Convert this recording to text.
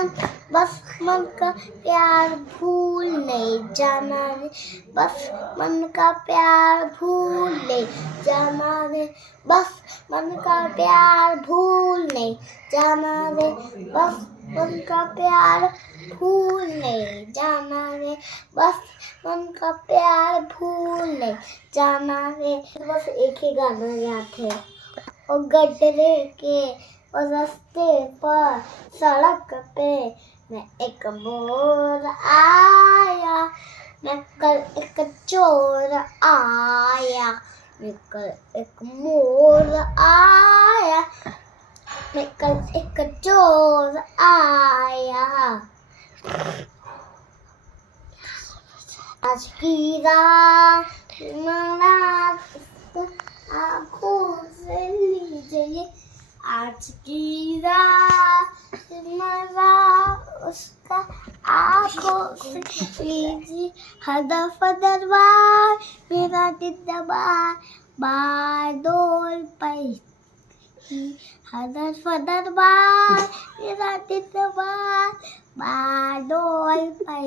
मन बस मन का प्यार भूल नहीं जाना रे, बस मन का प्यार भूल नहीं जाना रे, बस मन का प्यार भूल नहीं जाना रे, बस मन का प्यार भूल नहीं जाना रे, बस मन का प्यार भूल नहीं जाना रे। बस एक ही गाना याद है। और गड्ढे के और रास्ते पर सड़क पे मैं एक मोर आया, मैं कल एक चोर आया, मैं कल एक मोर आया, मैं कल एक चोर आया। आज की रात आँखों से लीजिए, आज की रात उसका आँखों से लीजिए, हदफ दरबार मेरा दरबार बादल पे, हदफ दरबार मेरा दरबार बादल पे।